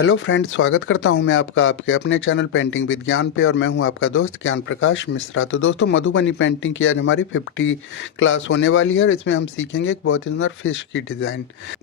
Hello friends, स्वागत करता हूं मैं आपका आपके अपने चैनल पेंटिंग विज्ञान पे। और मैं हूं आपका दोस्त ज्ञान प्रकाश मिश्रा। तो दोस्तों, मधुबनी पेंटिंग की आज हमारी 50 क्लास होने वाली है और इसमें हम सीखेंगे एक बहुत ही सुंदर फिश की डिज़ाइन।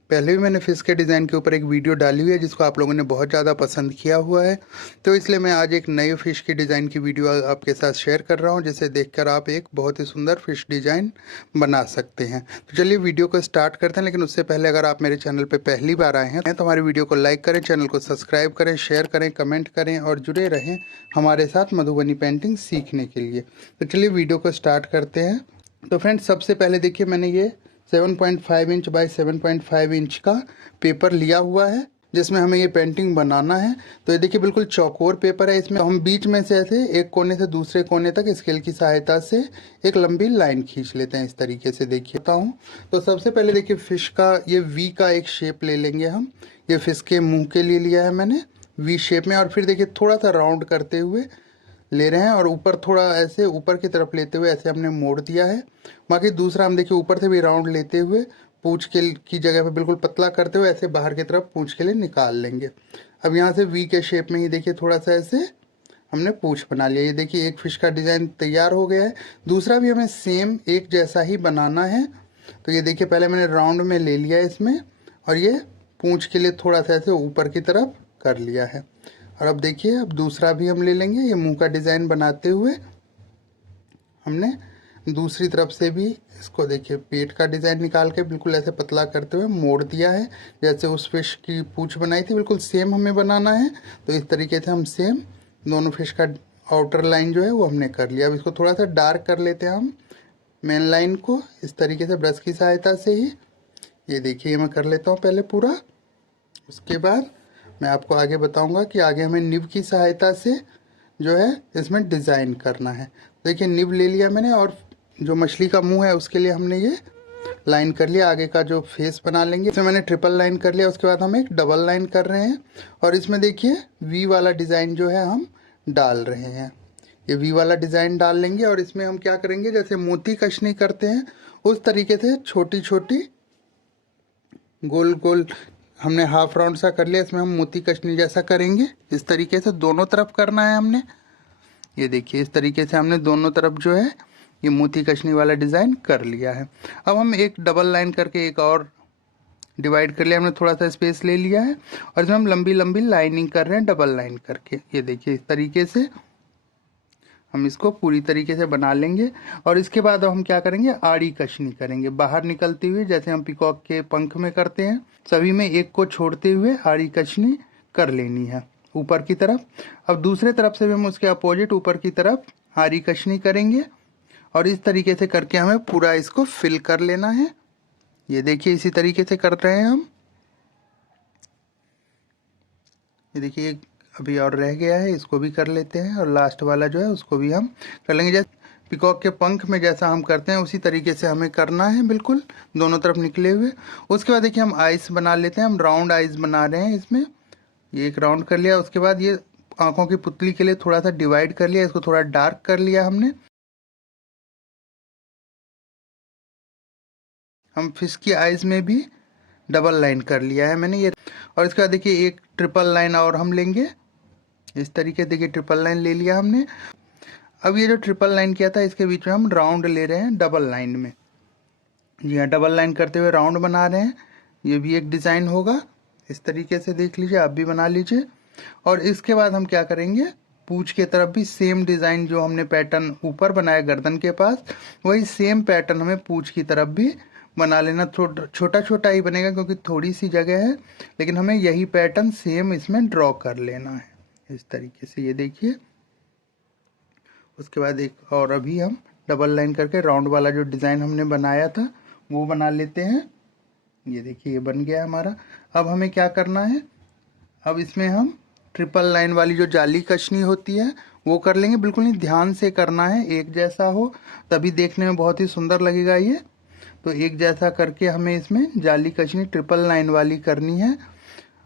पहले भी मैंने फिश के डिज़ाइन के ऊपर एक वीडियो डाली हुई है जिसको आप लोगों ने बहुत ज़्यादा पसंद किया हुआ है, तो इसलिए मैं आज एक नई फिश की डिज़ाइन की वीडियो आपके साथ शेयर कर रहा हूँ, जिसे देखकर आप एक बहुत ही सुंदर फिश डिज़ाइन बना सकते हैं। तो चलिए वीडियो को स्टार्ट करते हैं, लेकिन उससे पहले अगर आप मेरे चैनल पर पहली बार आए हैं तो हमारे वीडियो को लाइक करें, चैनल को सब्सक्राइब करें, शेयर करें, कमेंट करें और जुड़े रहें हमारे साथ मधुबनी पेंटिंग सीखने के लिए। तो चलिए वीडियो को स्टार्ट करते हैं। तो फ्रेंड्स, सबसे पहले देखिए, मैंने ये 7.5 इंच बाय 7.5 इंच का पेपर लिया हुआ है जिसमें हमें ये पेंटिंग बनाना है। तो ये देखिए, बिल्कुल चौकोर पेपर है। इसमें हम बीच में से ऐसे एक कोने से दूसरे कोने तक स्केल की सहायता से एक लंबी लाइन खींच लेते हैं। इस तरीके से देखिए हूँ। तो सबसे पहले देखिए, फिश का ये वी का एक शेप ले लेंगे हम। ये फिश के मुंह के लिए लिया है मैंने वी शेप में, और फिर देखिए थोड़ा सा राउंड करते हुए ले रहे हैं और ऊपर थोड़ा ऐसे ऊपर की तरफ लेते हुए ऐसे हमने मोड़ दिया है। बाकी दूसरा हम देखिए ऊपर से भी राउंड लेते हुए पूंछ के की जगह पे बिल्कुल पतला करते हुए ऐसे बाहर की तरफ पूंछ के लिए निकाल लेंगे। अब यहाँ से वी के शेप में ही देखिए थोड़ा सा ऐसे हमने पूंछ बना लिया। ये देखिए एक फिश का डिज़ाइन तैयार हो गया है। दूसरा भी हमें सेम एक जैसा ही बनाना है। तो ये देखिए, पहले मैंने राउंड में ले लिया इसमें और ये पूंछ के लिए थोड़ा सा ऐसे ऊपर की तरफ कर लिया है। और अब देखिए, अब दूसरा भी हम ले लेंगे। ये मुंह का डिज़ाइन बनाते हुए हमने दूसरी तरफ से भी इसको देखिए पेट का डिज़ाइन निकाल के बिल्कुल ऐसे पतला करते हुए मोड़ दिया है। जैसे उस फिश की पूंछ बनाई थी बिल्कुल सेम हमें बनाना है। तो इस तरीके से हम सेम दोनों फिश का आउटर लाइन जो है वो हमने कर लिया। अब इसको थोड़ा सा डार्क कर लेते हैं हम मेन लाइन को इस तरीके से ब्रश की सहायता से ही। ये देखिए, मैं कर लेता हूँ पहले पूरा। उसके बाद मैं आपको आगे बताऊंगा कि आगे हमें निब की सहायता से जो है इसमें डिज़ाइन करना है। देखिए, निब ले लिया मैंने और जो मछली का मुंह है उसके लिए हमने ये लाइन कर लिया। आगे का जो फेस बना लेंगे इसमें मैंने ट्रिपल लाइन कर लिया। उसके बाद हम एक डबल लाइन कर रहे हैं और इसमें देखिए वी वाला डिज़ाइन जो है हम डाल रहे हैं। ये वी वाला डिज़ाइन डाल लेंगे और इसमें हम क्या करेंगे, जैसे मोती कशनी करते हैं उस तरीके से छोटी छोटी गोल गोल हमने हाफ राउंड सा कर लिया। इसमें हम मोती कशनी जैसा करेंगे। इस तरीके से दोनों तरफ करना है हमने। ये देखिए, इस तरीके से हमने दोनों तरफ जो है ये मोती कशनी वाला डिज़ाइन कर लिया है। अब हम एक डबल लाइन करके एक और डिवाइड कर लिया। हमने थोड़ा सा स्पेस ले लिया है और इसमें हम लंबी लंबी लाइनिंग कर रहे हैं डबल लाइन करके। ये देखिए, इस तरीके से हम इसको पूरी तरीके से बना लेंगे। और इसके बाद अब हम क्या करेंगे, आड़ी कशनी करेंगे बाहर निकलती हुई, जैसे हम पिकॉक के पंख में करते हैं। सभी में एक को छोड़ते हुए आड़ी कशनी कर लेनी है ऊपर की तरफ। अब दूसरे तरफ से भी हम उसके अपोजिट ऊपर की तरफ आड़ी कशनी करेंगे और इस तरीके से करके हमें पूरा इसको फिल कर लेना है। ये देखिए, इसी तरीके से कर रहे हैं हम। ये देखिए, अभी और रह गया है, इसको भी कर लेते हैं और लास्ट वाला जो है उसको भी हम कर लेंगे। जैसे पिकॉक के पंख में जैसा हम करते हैं उसी तरीके से हमें करना है, बिल्कुल दोनों तरफ निकले हुए। उसके बाद देखिए हम आइस बना लेते हैं। हम राउंड आइस बना रहे हैं इसमें। ये एक राउंड कर लिया। उसके बाद ये आंखों की पुतली के लिए थोड़ा सा डिवाइड कर लिया, इसको थोड़ा डार्क कर लिया हमने। हम फिश की आइज में भी डबल लाइन कर लिया है मैंने ये। और इसके बाद देखिए एक ट्रिपल लाइन और हम लेंगे। इस तरीके से देखिए ट्रिपल लाइन ले लिया हमने। अब ये जो ट्रिपल लाइन किया था इसके बीच में हम राउंड ले रहे हैं डबल लाइन में। जी हाँ, डबल लाइन करते हुए राउंड बना रहे हैं। ये भी एक डिज़ाइन होगा। इस तरीके से देख लीजिए, आप भी बना लीजिए। और इसके बाद हम क्या करेंगे, पूंछ के तरफ भी सेम डिज़ाइन जो हमने पैटर्न ऊपर बनाया गर्दन के पास, वही सेम पैटर्न हमें पूंछ की तरफ भी बना लेना। छोटा छोटा ही बनेगा क्योंकि थोड़ी सी जगह है, लेकिन हमें यही पैटर्न सेम इसमें ड्रॉ कर लेना है इस तरीके से। ये देखिए, उसके बाद एक और अभी हम डबल लाइन करके राउंड वाला जो डिज़ाइन हमने बनाया था वो बना लेते हैं। ये देखिए, ये बन गया हमारा। अब हमें क्या करना है, अब इसमें हम ट्रिपल लाइन वाली जो जाली कशनी होती है वो कर लेंगे। बिल्कुल नहीं, ध्यान से करना है, एक जैसा हो तभी देखने में बहुत ही सुंदर लगेगा ये। तो एक जैसा करके हमें इसमें जाली कशनी ट्रिपल लाइन वाली करनी है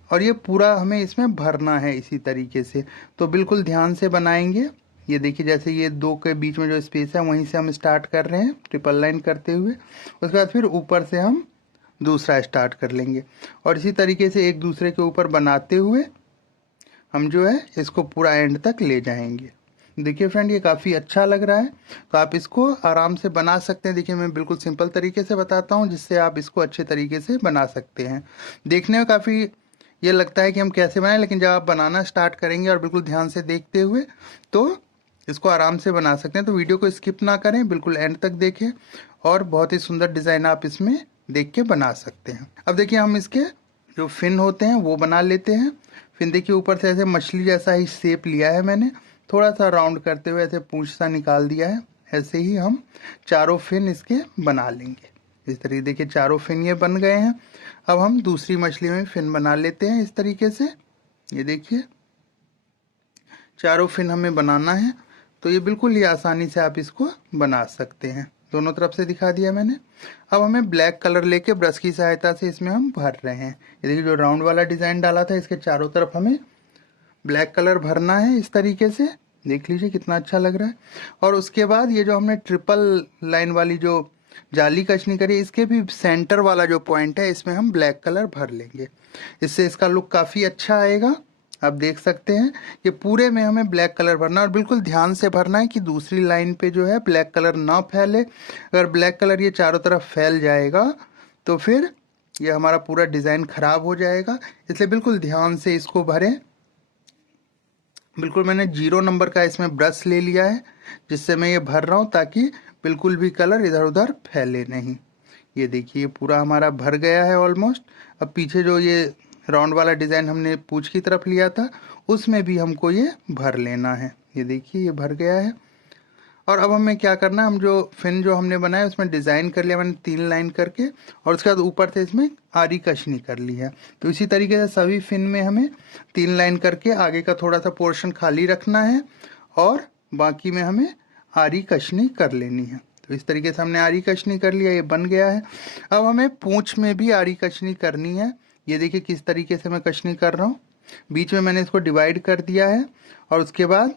और ये पूरा हमें इसमें भरना है इसी तरीके से। तो बिल्कुल ध्यान से बनाएंगे। ये देखिए, जैसे ये दो के बीच में जो स्पेस है वहीं से हम स्टार्ट कर रहे हैं ट्रिपल लाइन करते हुए। उसके बाद फिर ऊपर से हम दूसरा स्टार्ट कर लेंगे और इसी तरीके से एक दूसरे के ऊपर बनाते हुए हम जो है इसको पूरा एंड तक ले जाएंगे। देखिए फ्रेंड, ये काफ़ी अच्छा लग रहा है, तो आप इसको आराम से बना सकते हैं। देखिए मैं बिल्कुल सिंपल तरीके से बताता हूँ जिससे आप इसको अच्छे तरीके से बना सकते हैं। देखने में काफ़ी ये लगता है कि हम कैसे बनाएं, लेकिन जब आप बनाना स्टार्ट करेंगे और बिल्कुल ध्यान से देखते हुए तो इसको आराम से बना सकते हैं। तो वीडियो को स्किप ना करें, बिल्कुल एंड तक देखें और बहुत ही सुंदर डिज़ाइन आप इसमें देख के बना सकते हैं। अब देखिए हम इसके जो फिन होते हैं वो बना लेते हैं। फिन देखिए ऊपर से ऐसे मछली जैसा ही शेप लिया है मैंने, थोड़ा सा राउंड करते हुए ऐसे पूंछ सा निकाल दिया है। ऐसे ही हम चारों फिन इसके बना लेंगे। इस तरीके देखिए चारों फिन ये बन गए हैं। अब हम दूसरी मछली में फिन बना लेते हैं इस तरीके से। ये देखिए चारों फिन हमें बनाना है, तो ये बिल्कुल ही आसानी से आप इसको बना सकते हैं। दोनों तरफ से दिखा दिया मैंने। अब हमें ब्लैक कलर लेके ब्रश की सहायता से इसमें हम भर रहे हैं। ये देखिए जो राउंड वाला डिज़ाइन डाला था इसके चारों तरफ हमें ब्लैक कलर भरना है इस तरीके से। देख लीजिए कितना अच्छा लग रहा है। और उसके बाद ये जो हमने ट्रिपल लाइन वाली जो जाली कशनी करी, इसके भी सेंटर वाला जो पॉइंट है इसमें हम ब्लैक कलर भर लेंगे। इससे इसका लुक काफ़ी अच्छा आएगा। आप देख सकते हैं कि पूरे में हमें ब्लैक कलर भरना है और बिल्कुल ध्यान से भरना है कि दूसरी लाइन पे जो है ब्लैक कलर ना फैले। अगर ब्लैक कलर ये चारों तरफ फैल जाएगा तो फिर ये हमारा पूरा डिज़ाइन ख़राब हो जाएगा। इसलिए बिल्कुल ध्यान से इसको भरें। बिल्कुल मैंने 0 नंबर का इसमें ब्रश ले लिया है जिससे मैं ये भर रहा हूँ, ताकि बिल्कुल भी कलर इधर उधर फैले नहीं। ये देखिए पूरा हमारा भर गया है ऑलमोस्ट। अब पीछे जो ये राउंड वाला डिज़ाइन हमने पूंछ की तरफ लिया था उसमें भी हमको ये भर लेना है। ये देखिए ये भर गया है। और अब हमें क्या करना है, हम जो फिन जो हमने बनाया उसमें डिज़ाइन कर लिया मैंने 3 लाइन करके, और उसके बाद ऊपर से इसमें आरी कशनी कर ली है। तो इसी तरीके से सभी फिन में हमें 3 लाइन करके आगे का थोड़ा सा पोर्शन खाली रखना है और बाकी में हमें आरी कशनी कर लेनी है। तो इस तरीके से हमने आरी कशनी कर लिया, ये बन गया है। अब हमें पूँछ में भी आरी कशनी करनी है। ये देखिए किस तरीके से मैं कशनी कर रहा हूँ। बीच में मैंने इसको डिवाइड कर दिया है और उसके बाद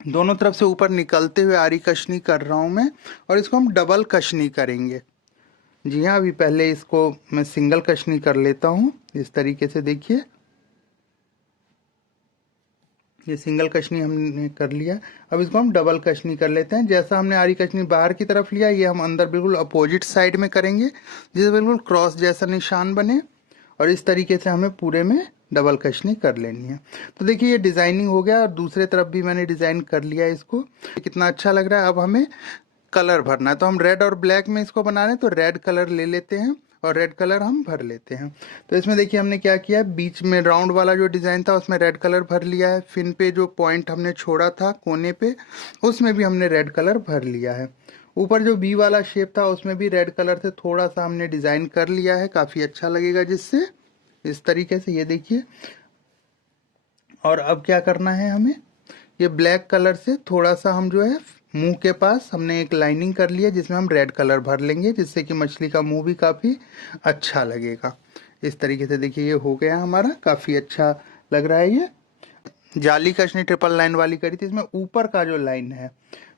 दोनों तरफ से ऊपर निकलते हुए आरी कशनी कर रहा हूँ मैं, और इसको हम डबल कशनी करेंगे। जी हाँ, अभी पहले इसको मैं सिंगल कशनी कर लेता हूँ इस तरीके से। देखिए ये सिंगल कशनी हमने कर लिया। अब इसको हम डबल कशनी कर लेते हैं। जैसा हमने आरी कशनी बाहर की तरफ लिया, ये हम अंदर बिल्कुल अपोजिट साइड में करेंगे जिससे बिल्कुल क्रॉस जैसा निशान बने, और इस तरीके से हमें पूरे में डबल कशनी कर लेनी है। तो देखिए ये डिज़ाइनिंग हो गया और दूसरे तरफ भी मैंने डिज़ाइन कर लिया है इसको। कितना अच्छा लग रहा है। अब हमें कलर भरना है, तो हम रेड और ब्लैक में इसको बना रहे हैं, तो रेड कलर ले लेते हैं और रेड कलर हम भर लेते हैं। तो इसमें देखिए हमने क्या किया, बीच में राउंड वाला जो डिज़ाइन था उसमें रेड कलर भर लिया है। फिन पे जो पॉइंट हमने छोड़ा था कोने पे उसमें भी हमने रेड कलर भर लिया है। ऊपर जो बी वाला शेप था उसमें भी रेड कलर से थोड़ा सा हमने डिज़ाइन कर लिया है, काफ़ी अच्छा लगेगा जिससे इस तरीके से। ये देखिए, और अब क्या करना है हमें, ये ब्लैक कलर से थोड़ा सा हम जो है मुंह के पास हमने एक लाइनिंग कर ली है जिसमें हम रेड कलर भर लेंगे, जिससे कि मछली का मुंह भी काफ़ी अच्छा लगेगा। इस तरीके से देखिए ये हो गया हमारा, काफ़ी अच्छा लग रहा है। ये जाली कशनी ट्रिपल लाइन वाली करी थी, इसमें ऊपर का जो लाइन है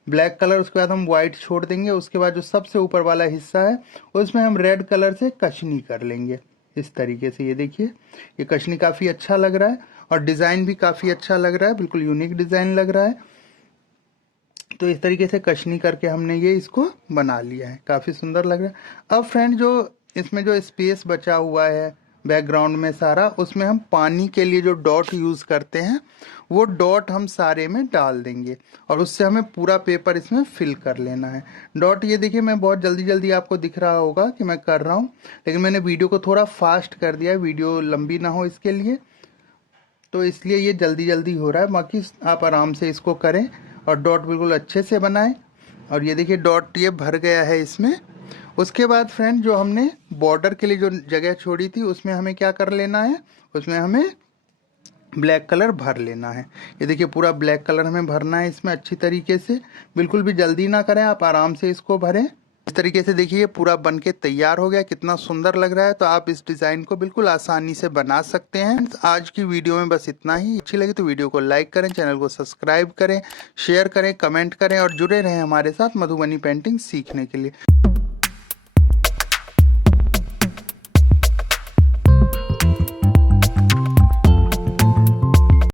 ब्लैक कलर, उसके बाद हम वाइट छोड़ देंगे। उसके बाद जो सबसे ऊपर वाला हिस्सा है उसमें हम रेड कलर से कशनी कर लेंगे इस तरीके से। ये देखिए ये कशनी काफ़ी अच्छा लग रहा है और डिज़ाइन भी काफ़ी अच्छा लग रहा है, बिल्कुल यूनिक डिज़ाइन लग रहा है। तो इस तरीके से कशनी करके हमने ये इसको बना लिया है, काफ़ी सुंदर लग रहा है। अब फ्रेंड जो इसमें जो स्पेस बचा हुआ है बैकग्राउंड में सारा, उसमें हम पानी के लिए जो डॉट यूज़ करते हैं वो डॉट हम सारे में डाल देंगे और उससे हमें पूरा पेपर इसमें फिल कर लेना है। डॉट ये देखिए मैं बहुत जल्दी जल्दी, आपको दिख रहा होगा कि मैं कर रहा हूँ, लेकिन मैंने वीडियो को थोड़ा फास्ट कर दिया है, वीडियो लंबी ना हो इसके लिए, तो इसलिए ये जल्दी जल्दी हो रहा है। बाकी आप आराम से इसको करें और डॉट बिल्कुल अच्छे से बनाएं। और ये देखिए डॉट ये भर गया है इसमें। उसके बाद फ्रेंड जो हमने बॉर्डर के लिए जो जगह छोड़ी थी उसमें हमें क्या कर लेना है, उसमें हमें ब्लैक कलर भर लेना है। ये देखिए पूरा ब्लैक कलर हमें भरना है इसमें अच्छी तरीके से, बिल्कुल भी जल्दी ना करें, आप आराम से इसको भरें। इस तरीके से देखिए ये पूरा बन के तैयार हो गया, कितना सुंदर लग रहा है। तो आप इस डिज़ाइन को बिल्कुल आसानी से बना सकते हैं। आज की वीडियो में बस इतना ही। अच्छी लगी तो वीडियो को लाइक करें, चैनल को सब्सक्राइब करें, शेयर करें, कमेंट करें और जुड़े रहें हमारे साथ मधुबनी पेंटिंग सीखने के लिए।